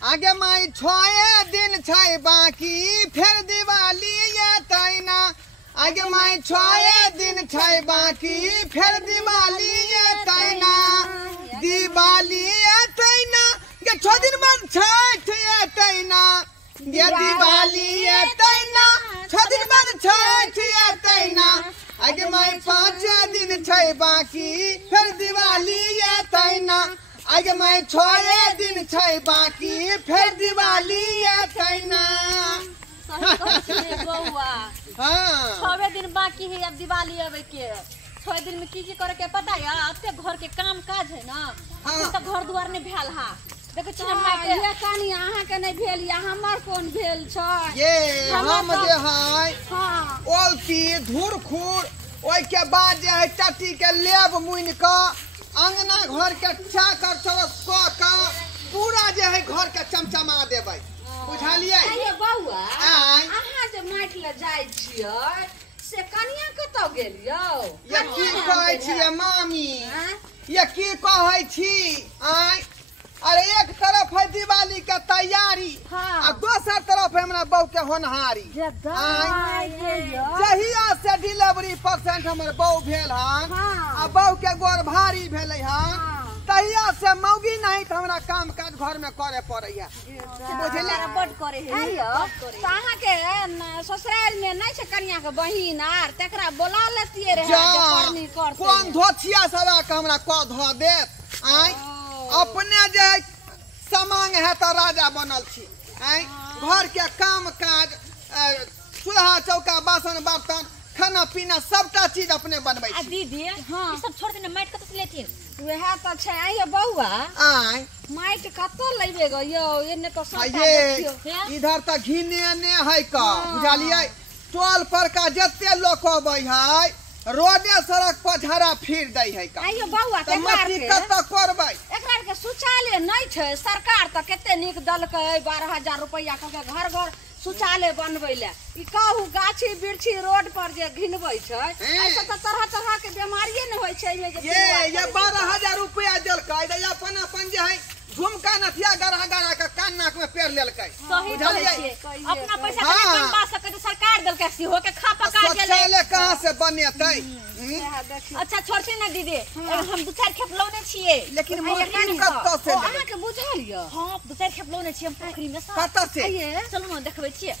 आगे माई 6 दिन छै बाकी फिर दिवाली ये तैना। आगे माई 6 दिन छै बाकी फिर दिवाली ये तैना। दिवाली ये तैना ये 6 दिन बाद छठ ये तैना। ये दिवाली ये तैना 6 दिन बाद छठ ये तैना। आगे माई 5 दिन छै बाकी फिर दिवाली ये तैना। आगे मैं 6 दिन छै बाकी फिर दिवाली ये तैना। हाँ 6 दिन बाकी है अब दिवाली आवे के। 6 दिन में की करे के पता है? अते घर के काम काज है ना। हाँ। तो घर द्वार ने भेल हा देखे छी ना ये कानी अहाँ के नहीं भेल या हमर कोन भेल छ ये हम जे है हां ओलती धूर खूर ओइ के बाद जे है टटी के लेब मुइन का अंगना घर के चाकर चरस का पूरा जे है घर के चमचमा देबै बुझलियै। अरे बौआ अहाँ जे माइट ले जाय छियै से कनिया कतौ गेलियौ? ये की कहै छियै मामी? ये की कहै छी? आय अरे एक तरफ है दिवाली के तैयारी आ दोसर तरफ है हमरा बहू के होनहारी। जहिया से डिलीवरी परसेंट हमर बहू भेल हन आ बहू के गोर भारी भेलै हन तहिया से मौगी नहीं तो हमरा काम काज घर में करे पड़ै है बुझले। बड करे है तो अहाँ के ससुराल में नहीं छै कनिया के बहिन आर तकरा बोला लेतिए रहे जे करनी करते। कोन धोछिया सवा के हमरा क ध देत। आय अपने जे समांग है तो राजा बनल छी। घर के काम काज चूल्हा चौका बासन बर्तन खाना पीना सबटा चीज अपने बनबै छी। दीदी हां ई सब छोड़ देने माइट कत से लेथिन? वह तो छै ये बौआ आय माइट कतो लेबे गो यो एने तो सब ये इधर तक घिने ने है का बुझलियै। टोल पर का जत्ते लोग अबै है रोडे सड़क पर झड़ा फिर दै है का। आइयो बौआ त मट्टी कत करबै? एकरा के शौचालय नहीं छै सरकार त केते निक दलकै 12000 रुपया के घर घर शौचालय बनबै ले। ई कहू गाछी बिरछी रोड पर जे घिनबै छै ऐसे त तरह तरह के बीमारी न होय छै में जे ये 12000 रुपया देलकै दै अपन जे है झुमका नथिया गरा गरा के कान नाक में पेर लेलकै बुझलियै। अपना पैसा के बनवा सकै सरकार देलकै सी हो के खा पका गेलै शौचालय कहां से बनेतै? अच्छा छोड़छी ना दीदी हम 2-4 खेप लौने छियै लेकिन मशीन कत से अहाँ के बुझलियै? हां 2-4 खेप लौने छियै हम पोखरी में सब। कत से? चलू ना देखबै छियै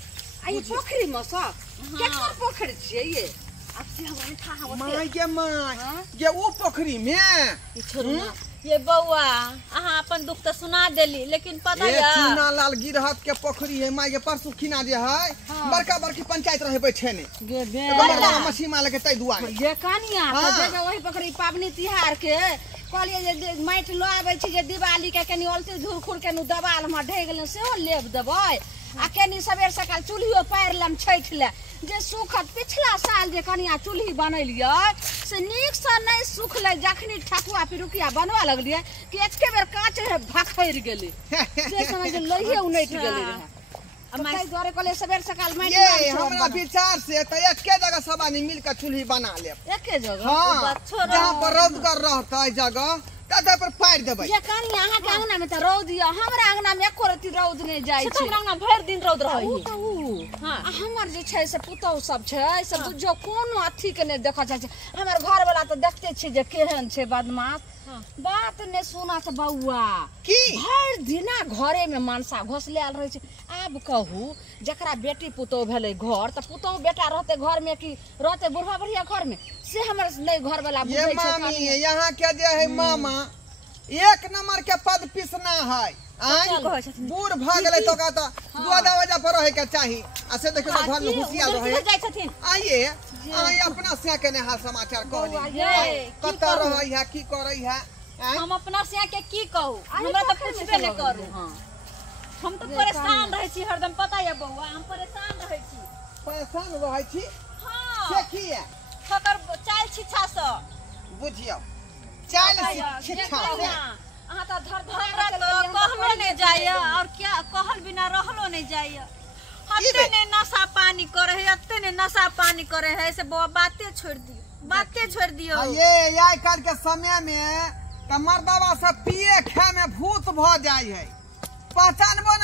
आइ पोखरी में सब केकर पोखरी छियै ये? अब से हमरा था होते माय के माय ये वो पोखरी में ई छोड़ू ना ये बौआ अहाँ अपन दुख तो सुना देली लेकिन पता है चूना लाल गिरहत के पोखरी है माय के परसु खिना जे है बड़का बड़की पंचायत रहे बैठे ने बड़ा मछली माल के तै दुआरे ये कनिया त जे वही पोखरी पाबनी तिहार के कहलिए जे माइट ल आबै छी जे दिवाली के कनी अलती धुरखुर के नु दबाल में ढै गेलै सेहो लेब देबै आ कनी सबेर सकाल चूल्हियो पार लम छैठ ले जे सुखत पिछला साल जे कनिया चूल्ही बनैलियै से नीक से नहीं सुखले जखनी ठकुआ पिरुकिया बनवा लगलिए कि एके बेर कांच रहे भखैर गेलै से समय जे लइहे उनैट गेलै रहे। अमाई द्वारे कहले सबेर सकाल माइट ये हमरा विचार से त एके जगह सब आदमी मिल के चूल्ही बना लेब एके जगह। हां जहां पर रौदगर रहतै जगह तते पर पार देबै। ये कनिया अहाँ के अंगना में त रौद या हमरा अंगना में एको रति रौद नहीं जाय छै। हमरा अंगना भर दिन रौद रहै है। हां हमर जे छै से पुतौ सब छै से बुझो कोनो अथी के नहीं देखा छै। हमर घर वाला त देखते छी जे केहन छै बदमाश बात ने सुना से बौआ की हर दिना घरे में मानसा घोसलाल रहे छै। अब कहू जकरा बेटी पुतौ भेलै घर त पुतौ बेटा रहते घर में कि रहते बुढ़वा बुढ़िया घर में से हमर नहीं घर वाला बुझै छै। ये मामी यहां के जे है मामा एक नंबर के पद पिसना है। बूढ़ भ गेलै तो का त दुआदा वजह पर रहे के चाही आ से देखो घर में घुसियाल रहे जाय छथिन। आइए आइ अपना से के ने हाल समाचार कहली कत रहै है की करै है? हम अपना से के की कहू हमरा तो पूछबे नहीं करू। हम तो परेशान रहै छी हरदम पता है बौआ हम परेशान रहै छी। परेशान रहै छी? हां से की है? खतर चाल छिछा से बुझियो चाल छिछा से अहाँ तो धर धर कहलो नहीं जाय और क्या कहल बिना रहलो नहीं जाय। हत्ते ने नशा पानी करे है हत्ते ने नशा पानी करे है से बातें छोड़ दियो ये आइ काल के समय में त मर्दवा सब पिए खाए में भूत भ जाय है पहचानबो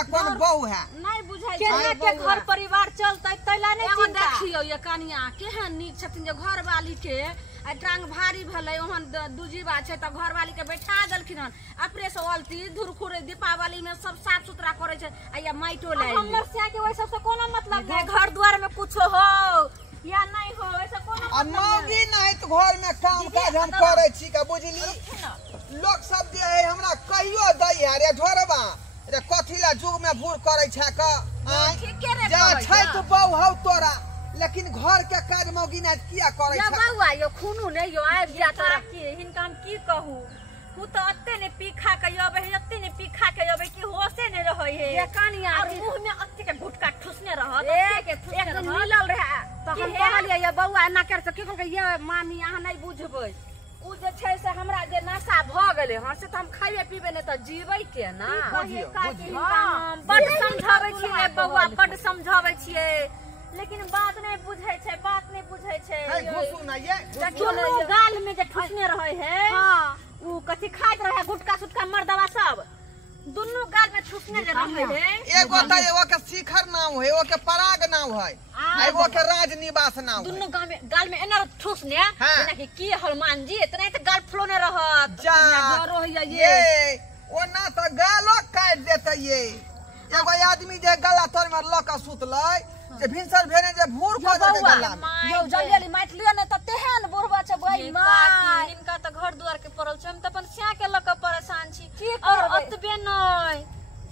या कौन बहू है नहीं बुझाई केना के घर परिवार चलतै तैला नहीं एगो चिंता देखियो ये कनिया केहन नीक छथिन जे घर वाली के आ टांग भारी भले ओहन दूजी बात छै त घर वाली के बैठा देलखिन हन अपने से अलती धुरखुर दीपावली में सब साफ सुथरा करे छै आ या माइटो ले हमर से के ओइ सब से कोनो मतलब नहीं घर द्वार में कुछ हो या नहीं हो ऐसा कोनो आ मौगी नहीं तो घर में काम काज हम करे छी का बुझली लोग सब जे है हमरा कहियो दै है रे ढोरबा रे कथिला जुग में भूर करे छै का ठीके रे जा छै तो बहू हौ तोरा लेकिन घर के काज मौगी ने किया करे या छै बउआ यो खूनू ने यो आबि जा तोरा की हिनका हम की कहू हु तो अत्ते ने पीखा के यबे है अत्ते ने पीखा के यबे कि होशे ने रहै है ये कनिया और मुंह में अत्ते के गुटका ठुसने रहत एक के ठुसने एक रहत मिलल रहे तो हम कहलिए ये बउआ एना कर से की कहलकै ये मामी अहाँ नहीं बुझबै उ जे छै से हमरा जे नशा भ गेलै हँ से त हम खाइए पीबे ने त जीबै के ना बड़ समझाबै छियै बउआ बड़ समझाबै छियै लेकिन बात नहीं बुझै छै बात नहीं बुझै छै है घुसू ना ये दोनों गाल में जे ठुसने रहै है हां उ कथि खाइत रहे गुटका सुटका मर्दवा सब दोनों गाल में ठुसने जे रहै है एगो त एगो के शिखर नाम है एगो के पराग नाम है एगो के राजनिवास नाम है दोनों गाल में एना ठुसने जेना कि की हनुमान जी इतना त गाल फुलोने रहत जा डरो है ये ओना त गालो काट देते ये एगो आदमी जे गला तर में ल के सुतलै जे भिनसर भेने जे भूर क देते गला में यो जल्दी माइट लियो ने त तेहन बुढ़वा छ बई माय इनका त घर दुआर के पड़ल छै हम त अपन स्या के ल के परेशान छी की और करबै? अतबे नहीं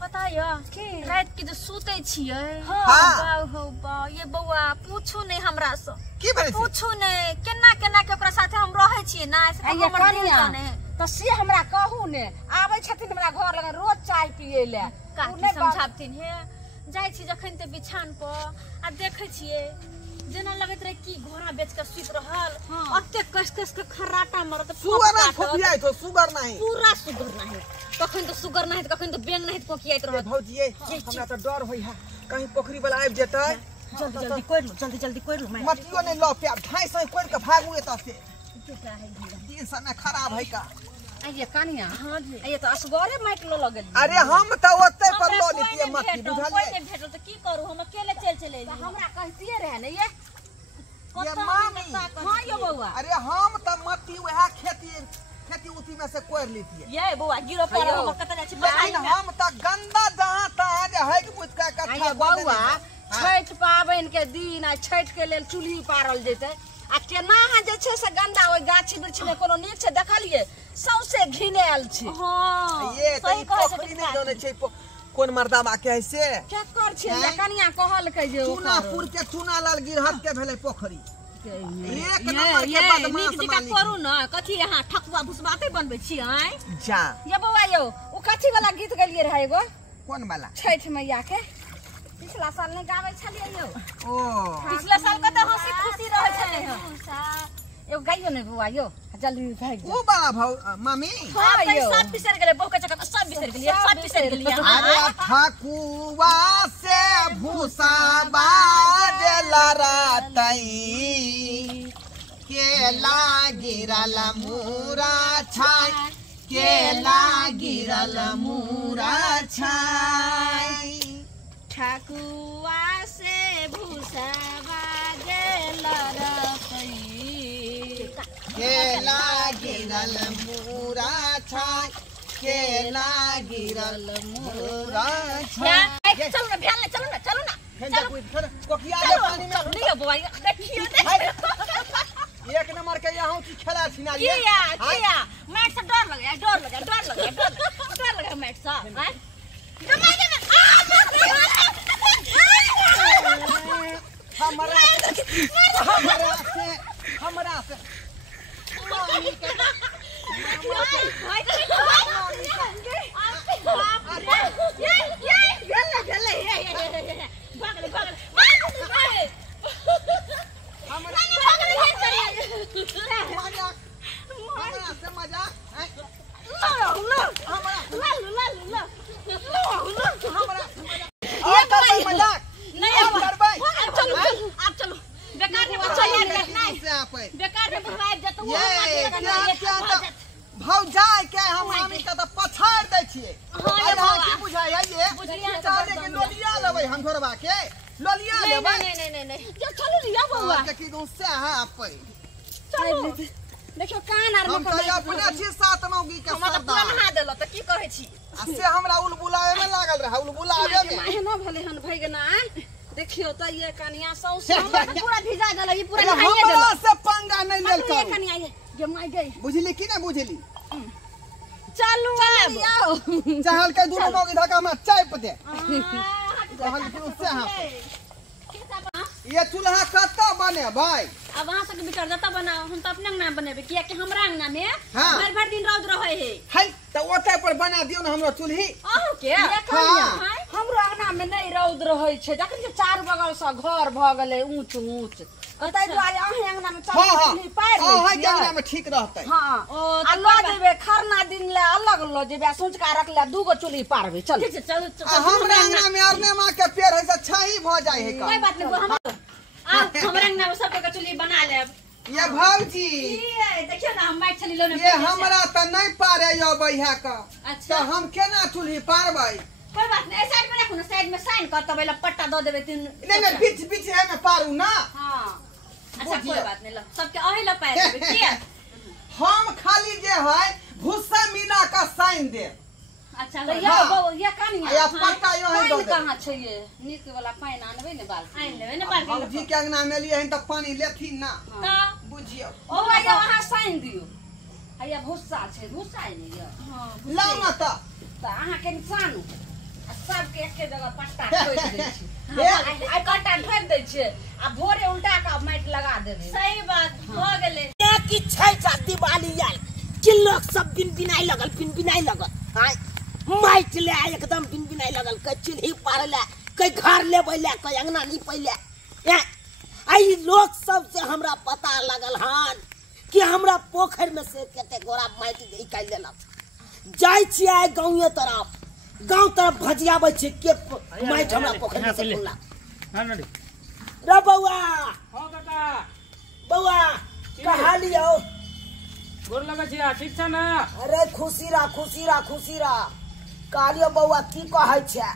पता य की? रात के जे सुतै छियै हाँ। बाउ हो बा ये बउआ पूछू नहीं हमरा से की भेल से पूछू नहीं केना केना के ओकरा साथे हम रहै छियै ना से ये हमर दिल कनिया जाने त से हमरा कहू ने आबै छथिन हमरा घर लग रोज चाय पिए ले काकी समझाबथिन हे जाइ छी जखन ते बिछान पर आ देखै छियै जेना लगैत रहे कि घोड़ा बेच के सुत रहल अत्ते कस कस के खराटा मरत सुगर नहीं खोपियाई तो सुगर नहीं पूरा सुगर नहीं कखन तो सुगर नहीं कखन तो बेंग नहीं कोकियाइत रहत भौजी हमरा त डर होई है कहीं पोखरी वाला आबि जेतै जल्दी जल्दी कोइ लो जल्दी जल्दी कोइ लो मैं मटियो नहीं ल पे ढाई से कोड़ के भागू एत से दिन समय खराब है का ये कनिया हां जी ये तो असगरे माइट लो लगल अरे हम त ओते पर लो लेतिए मट्टी कोइ बुझलिए नहीं भेटल त की करू हम अकेले चल हमरा कहतिए रहे ने ये ये मामी हां ये बउआ अरे हम त मट्टी वह खेती उती में से कोड़ लेतिए ये बउआ गिरो पर हम कत जाय छी लेकिन हम त गंदा जहां तहां जे है कि बुझ का कथा ये बउआ छठ पाबन के दिन आ छठ के लेल चूल्ही पारल जेते आ केना है जे छै से गंदा ओइ गाछी वृक्ष में कोनो नीक छै देखलिए सौसे घिनायल छै हां ये त ई पोखरी नहीं जाने छै कोन मर्दावा के है से क्या कर छै कनिया कहल के जे चूनापुर के चूनालाल गिरहत के भेले पोखरी एक नंबर के ये बदमाश नीक जका मालिक करू न कथि यहाँ ठकुआ भुसबाते बनबै छी आइ जा ये बउआ यो ओ कथी वाला गीत गेलिए रहे एगो कोन वाला छठ मैया के पिछला साल नहीं गाबै छलिए यो ओ पिछला साल के त हंसी खुशी रहै छलै एगो गाइयो ने बउआ यो जल्दी भाग ओ बाला भाउ मामी हां यो सब बिसर गेलै बहु के चक्कर सब बिसर गेलिए सब बिसर गेलिए अरे ठकुआ से भूसा बाजला रातई केला गिरल मूरा छाय केला गिरल मूरा छाय ठकुआ से भूसा बाजल रखई केला गिरल मूरा छाय केला गिरल मूरा छाय चलो ना भ्यान चलो ना चलो कोकिया के पानी में चलो नहीं बुआ देखियो एक नंबर के यहाँ की खेला छिना किया मैट से डर लगा मैट से हैं हमरा से भौजाई के हम मामी के त पछाड़ दै छियै की बुझाय ये बुझलिए चाले के लोलिया लेबै हम घरवा के लोलिया लेबै नहीं जो चलो लिया बउआ के की से हां पे चलो देखियो कान आर हम में तो अपने 6-7 मौगी के हम तो पूरा नहा देलो त की कहै छी आ से हमरा उलबुलावे में लागल रहा उलबुलावे में एहनो भले हन भैगना देखियो त ये कनिया सौसे पूरा भिजा गेल ई पूरा नहाइए हमरा देलो से पंगा नहीं लेल ये कर कनिया ये माई गई बुझली कि ना बुझली चलू अब आओ चाहल के दूनो मौगी धक्का में चाप दे कहल कि उससे हां ये चूल्हा कत्ता बने भाई अब वहां से बिटर जता बनाओ हम तो अपने अंगना बनेबे किया कि हमरा अंगना में हाँ। भर दिन रौद रहे है है त ओते पर बना दियो ना हमरो चूल्ही अहू के हाँ। हमरो अंगना में नहीं रौद रहै छै जखन के चार बगल से घर भ गेलै ऊंच ऊंच तै दुआरे अहीं अंगना में हां हां चली पार हां हां अंगना में ठीक रहतै हां आ लो देबे खरना दिन ले अलग लो जेबे सोचका रख ले दूगो चुल्ही पारबे चल ठीक है चल हमरा अंगना में अरने मां के पेड़ है से छाई भ जाय है का कोई बात नहीं हम आ हमरा अंगना में सब के चुल्ही बना लेब ये भौजी ये देखियो ना हम माइट छली लो ये हमरा त नहीं पारे यो बैहा का अच्छा। तो हम केना चूल्ही पारबै कोई बात नहीं साइड में रखो ना साइड में साइन कर तबे पट्टा दो देबे तीन नहीं बीच बीच है में पारू ना हां अच्छा कोई बात नहीं लो सबके अहे लो पार देबे ठीक है हम खाली जे है भूसा मिला का साइन दे अच्छा तो हाँ। ये कनिया या पक्का यो है दो पानी दे कहां छै ये नीक वाला पानी आनबे ने बाल आइन लेबे ना बाल्टी भौजी के अंगना में लिए हैं त पानी लेथिन ना तो बुझियो ओ भैया वहां साइन दियो हैया भुस्सा छै भुस्सा है ये हां लाओ ना त त अहाँ के निशानु आ सबके एके जगह पट्टा ठोक दै छी हे आई पट्टा ठोक दै छी आ भोरे उल्टा के माइट लगा देबे सही बात हो गेले की छै दिवाली आयल कि लोग सब बिन बिनाई लगल हां माइट ले एकदम बिन बिनाई लगल कै चूल्ही पारले कै घर लेबै ले कै अंगना नहीं पहिले आई लोग सब से हमरा पता लगल हन कि हमरा पोखर में से कते गोरा माइट निकाल लेलक जाय छियै गांवे तरफ भजियाबै छै के माइट हमरा पोखर में से खुला हां नडी रे बौआ हां काका बौआ कहा लियो गोर लगा छिया ठीक छ ना अरे खुशी रा कालियो बौआ की कहै छै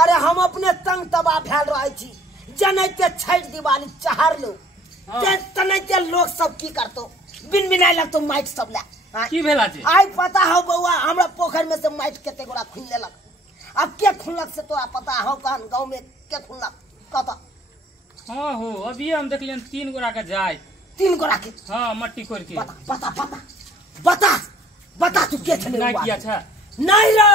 अरे हम अपने तंग तबाह भेल रहै छी जनैते छठ दिवाली चहर लो ते तनैते लोग सब की करतो बिन बिनाई लगतो माइट सब ले की भेला छै आई पता हो बौआ हमरा पोखर में से माइट केते गोरा खुल लेलक अब के खुलक से तोरा पता हो कहन गांव में के खुलक कत हां हो अभी हम देखलियन 3 गोरा के जाय 3 गोरा के हां मट्टी कोर के बता तू के छले ना किया छ नहीं रो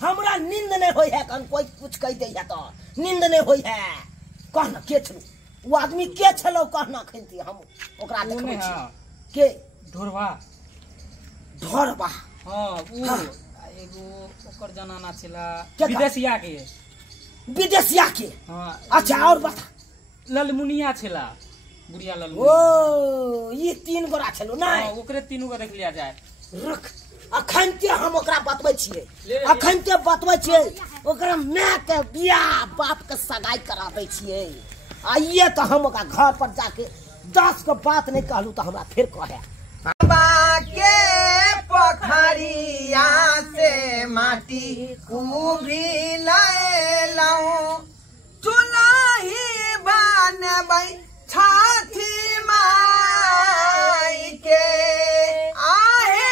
हमरा नींद नहीं होई है कन कोई कुछ कह दे है तो नींद नहीं होई है कहना के छलो वो आदमी के छलो कहना खैती हम ओकरा देखबै छी के ढोरवा हां वो एगो ओकर जनाना छला विदेशिया के हां अच्छा और बता ललमुनिया छला बुढ़िया ललमुनिया ओ ये 3 गोरा छलो ना हां ओकरे तीनों को देख लिया जाए रख अखन के हम ओकरा बतबै छियै अखन के बतबै छियै ओकरा माय के बियाह बाप के सगाई कराबै छियै आइए तो हम ओकरा घर पर जाके 10 को बात नहीं कहलू तो हमरा फिर कहे बाके पोखरिया से माटी कुभी लाऊं चुलाही बनबै छठी माई के आहे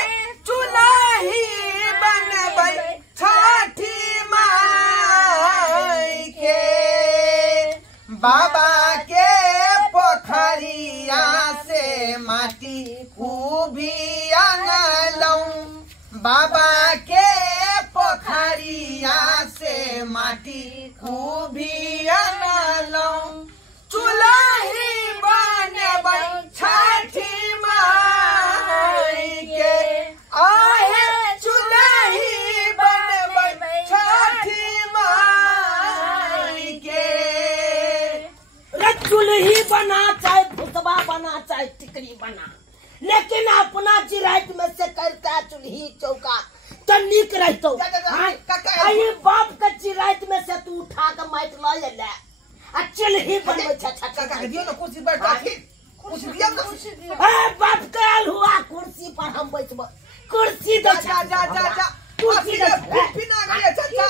चुलाही बनबै छठी माई के बाबा के पोखरिया से माटी खूबी आनलऊं बाबा के पोखरिया से माटी खूबी आनलऊं चुलाही बनबै छठी माई के आहे चुलाही बनबै छठी माई के रे चूल्ही बना चाहे भुसबा बना चाहे टिकरी बना लेकिन अपना चिराइत में से करता चूल्ही चौका तो निक रहतो आई बाप के चिराइत में से तू उठा के माइट ल ले आ चूल्ही बनबै काका दियो ना कुर्सी पर बैठ कुर्सी दियो ना ए बाप के हुआ कुर्सी पर हम बैठब कुर्सी दे जा कुर्सी दे बिना गए चाचा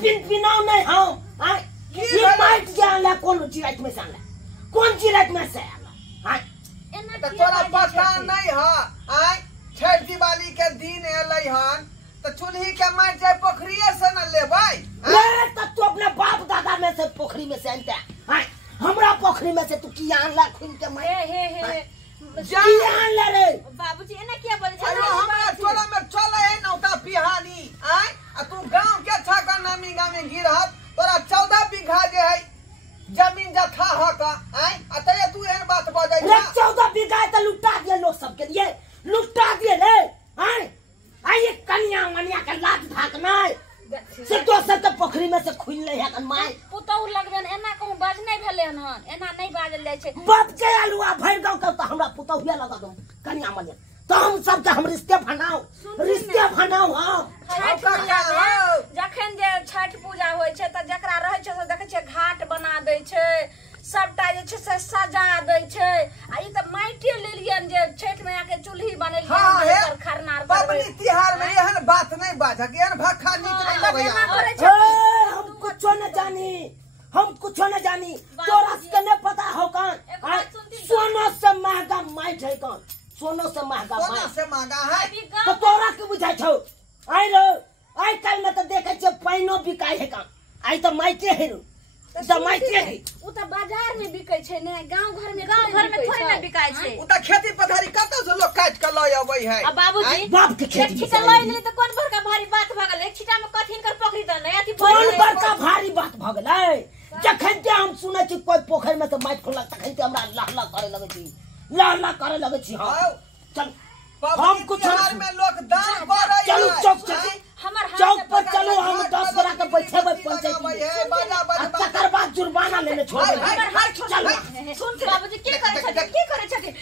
पिनपिनाओ नहीं हाँ हाँ ये माइट जानला कौन चिरात में जानला कौन चिरात में से हाँ तो तोरा पता नहीं है आय छठ दिवाली के दिन एलै हन तो चूल्ही के मार जाए पोखरिए से न लेबै रे त तू अपने बाप दादा में से पोखरी में से आनता हां हमरा पोखरी में से तू की आनला खुन के मार हे की आनला रे बाबूजी एना किया बोले छ अरे हमरा टोला में चले है नौका पिहानी आय आ तू गांव के छका नामी गांव में गिरहत तोरा 14 बीघा जे है जमीन जथा ह का आय अतय तू एहन बात बजै रे 14 बीघा त लुटा दिए लोग सब के लिए लुटा दिए रे हां आइए कन्या मनिया के लात भागना से तो सब तो पोखरी में से खुल ले है कन माय पुतौ लगबेन एना कहूं बाज नहीं भेले हन एना नहीं बाजल जाय छै बाप के आलुआ भर गांव के तो हमरा पुतौहिया लगा दो कन्या मनिया तो हम सब के हम रिश्ते बनाओ हां छठ पूजा में जखन जे छठ पूजा होय छै त जकरा रहै छै से देखै छै घाट बना दै छै सबटा जे छै से सजा दै छै आ ई त माइटे लेलियन जे छठ में आके चूल्ही बनेलियन पर खरना पबनी तिहार में एहन बात नहीं बाजक एहन भक्खा नीक नहीं लगैया हम कुछ न जानी तोरा के न पता हो कान सोनो से महंगा माइट है कान सोनो से महंगा सोनो से महंगा है तो तोरा के बुझाइ छौ आइ रो आइ काल में तो देखे छ पाइनो बिकाय है कान आइ तो माइटे है रो तो माइटे है उ त बाजार में बिकै छै ने गांव घर में थोड़ी ना बिकाय छै उ त खेती पथारी कत से लोग काट के लय आबै है अब बाबूजी बाप के खेती छिटा लय नहीं त कोन बड़का भारी बात भ गेलै छिटा में कथिन कर पकड़ी त नहीं अथी कोन बड़का भारी बात भ गेलै जखन ते हम सुनै छी कोई पोखर में से माइट खोलक तखन ते हमरा लहला करे लगे छी हां चल हम कुछ में लोग दान करे चलो चौक पर चलो हम 10 गोरा के बैठेबै पंचायत में तकर बाद जुर्माना लेने छोड़ चल सुन बाबूजी की करे छथिन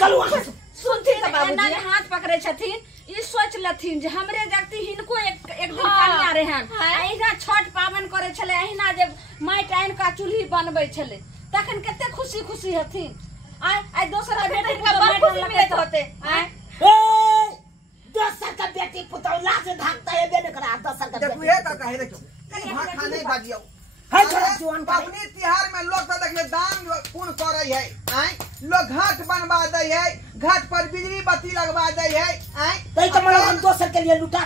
चलो सुनथिन त बाबूजी हाथ पकड़े छथिन ई सोच लथिन जे हमरे जगती हिनको एक दिन कन्या रहन एहिना छठ पावन करे छले एहिना जे माइट आइन का चूल्ही बनबै छले तखन कते खुशी हथिन आइ दोसर के बेटी का बड़ खुशी मिलत होते ए दोसर का बेटी पुतौला से भागता है बे न करा दोसर का देखू हे का कहे देखो कहीं भाखा नहीं बाजियो है छोरा जवान का पबनी तिहार में लोग तो देखले दान पुण्य करे है आय लोग घाट बनवा दे है घाट पर बिजली बत्ती लगवा दे है आय तई तो मतलब हम दोसर के लिए लुटा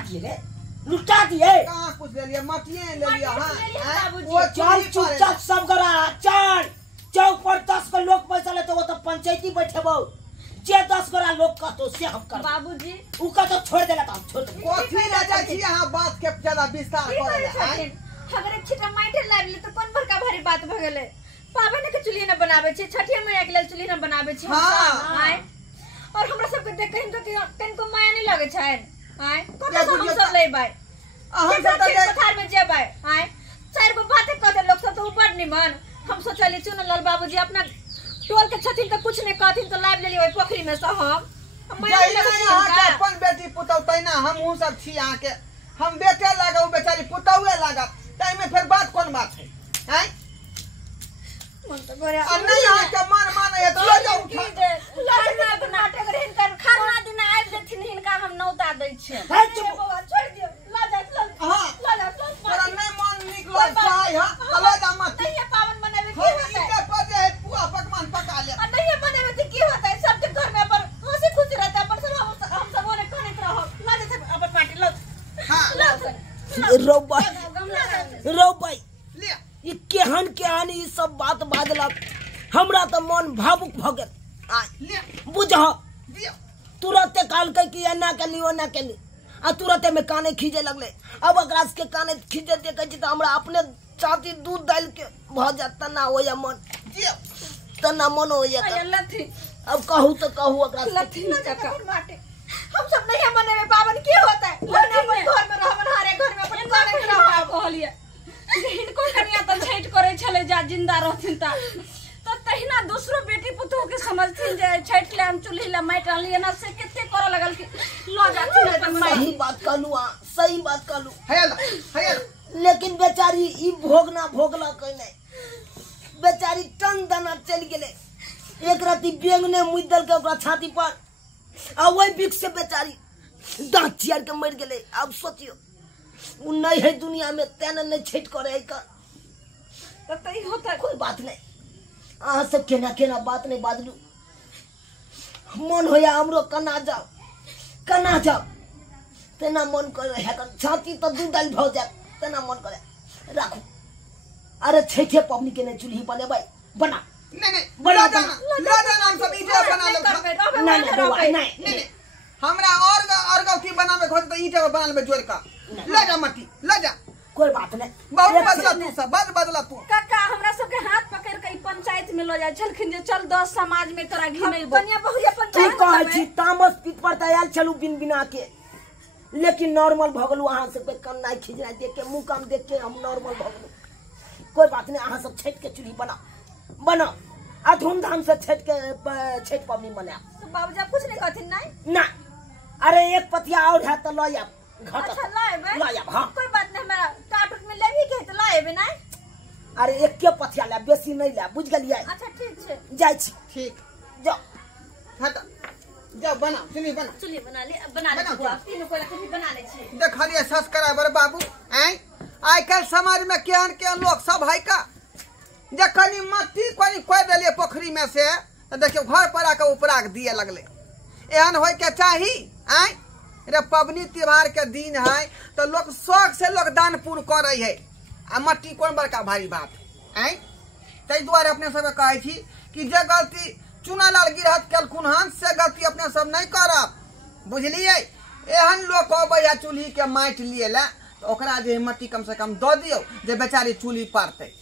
दिए कहां कुछ ले लिया मटिए ले लिया हां वो चल चुपचाप सब करा चल चौक पर 10 को लोग पैसा लेते वो तो पंचायती बैठेबो जे 10 गोरा लोग का तो से हम कर बाबूजी उ का तो छोड़ देला काम छोड़ दे कोठी ले जाय छी यहां बात के ज्यादा विस्तार करे है अगर एक छिटा माइटे लाबली तो कोन बड़का भारी बात भ गेलै पावन के चूल्ही न बनाबै छी छठिया में एक लेल चूल्ही न बनाबै छी हां और हमरा सब के देख कहिन तो तनको माया नहीं लगे छै आय कत हम सब लेबै हम सब पथार में जेबै आय चार गो बातें क दे लोग सब तो ऊपर निमन हम सोचली चुन लाल बाबूजी अपना टोल के छथिन तो कुछ नहीं कहथिन तो लाइव ले लियो पोखरी में से हम अपन बेटी पुतौ तैना हमहू सब छी यहां के हम बेटे लागौ बेचारी पुतौए लागत तै में फिर बात कोन बात है हैं मन तो गोरे अब नहीं यहां के मन माने तो ले जाऊ की दे लड़ना नाटक रहिन कर खाना दिन आइ देथिन हिनका हम नौता दै छियै है चुप बाबा छोड़ दियो ला जा हां ला जा तोरा नहीं मन निकलो चाहे हां ले जा मत नहीं पावन बनावे की होता है के पजे पुआ पकवान पका ले नहीं बनावे तो की होता है सबके घर में पर हंसी खुशी रहता है पर सब हम सब ओने कनेत रहो ला जा अपन माटी लो हां रो भाई ले ई केहन ई सब बात बाजलक हमरा तो मन भावुक भ गेल आ ले बुझह दियो तुरंते काल के कि एना के लियो ना के ली आ तुरंते में काने खींचे लगले अब एकरा के काने खींचे देखे छी त हमरा अपने छाती दूध डाल के भ जात ना होया मन दियो तना मन होया लथी अब कहू तो कहू एकरा लथी न जका माटी हम सब नहीं मने में पावन की होता है लोग अपन घर में रहवन हारे घर में अपन कनेत रहो कहलिए हिनको कनिया त छठ करे छले जा जिंदा रहथिन त तहिना दूसरो बेटी पुतोह के समझथिन जे छठ ले हम चूल्ही ले माइट आनलिए ना से केते करे लगल कि लो जाथिन अपन माइट सही बात कहलू सही बात कहलू है लेकिन बेचारी ई भोगना भोगला कहीं नहीं बेचारी टन दाना चल गेले एक राती बेंगने मुदल के ओकरा छाती पर आ वही बिक से बेचारी दांत चियार के मर गेले अब सोचियो उ नहीं है दुनिया में तेना नहीं छठ करे का तो तई होता कोई बात नहीं आ सब केना केना बात नहीं बादलू मन होया हमरो कना जाओ तेना मन करे है छाती तो दूध डाल भ जाए तेना मन करे राखू अरे छठे पबनी के ने चूल्ही बने भाई बना नहीं बड़ा लादा हम सब ईटा बना लो नहीं हमरा और गलती बनावे खोज तो ईटा बना ले जोड़ का ले जा मट्टी ले जा कोई बात नहीं बहुत बदला तू सब बदला तू काका हमरा सब के हाथ पकड़ के पंचायत में लो जाय छलखिन जे चल 10 समाज में तोरा घिनै बनिया बहुया तू पंचायत कहे छी तामस पीठ पर तैयार चलू बिन बिना के लेकिन नॉर्मल भगलू अहाँ सब के कम नहीं खिजना देख के मुंह काम देख के हम नॉर्मल भगलू कोई बात नहीं अहाँ सब छठ के चूल्ही बनाओ आ धूमधाम से छठ पबनी मना तो बाबूजी कुछ नहीं कहथिन नहीं ना अरे एक पतिया और है तो लो या अच्छा लाएबे लो या हां कोई बात नहीं हमरा टाटुट में लेबी के तो लाएबे नहीं अरे एक के पतिया ले बेसी नहीं ले बुझ गेलिए अच्छा ठीक छे जाय छी ठीक जाओ हट जा बना चुनी बना चुली बना ले तीनों को चुली बना ले छी देखलिए सब्सक्राइबर बाबू आई कल समाज में केहन लोग सब है का जे कनी मट्टी कोई दिलिए पोखरी में से तो देखियो घर पर आके उपराग दिए लगले एहन होय के चाही रे पबनी त्योहार के दिन है तो लोग शौक से लोग दान पुण्य करे है आ मट्टी कौन बड़का भारी बात तै द्वारे अपने सब कहे छी कि जे गलती चुनालाल गिरहत केलखुन हन से गलती अपने सब नहीं करब बुझलिए एहन लोग कहबै चूल्ही के माटि लिए ला तो ओकरा जे मट्टी कम से कम दऽ दियौ जे बेचारी चूल्ही पारतै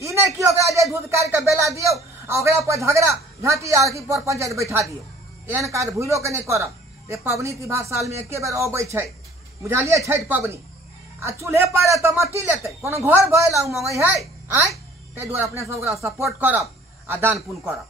ई नहीं कि ओकरा जे दूध काट के बेला दियौ आ ओकरा पर झगड़ा झाटी आ कि पर पंचायत बैठा दियौ एहन काज भूलो के नहीं करब ये पबनी त्योहार साल में एके बेर अबै छै बुझलिए छठ पबनी आ चूल्हे पारे तो मट्टी लेते कोनो घर भइला उमंग है तै दुआरे अपने सब ओकरा सपोर्ट करब आ दान पुण्य करब।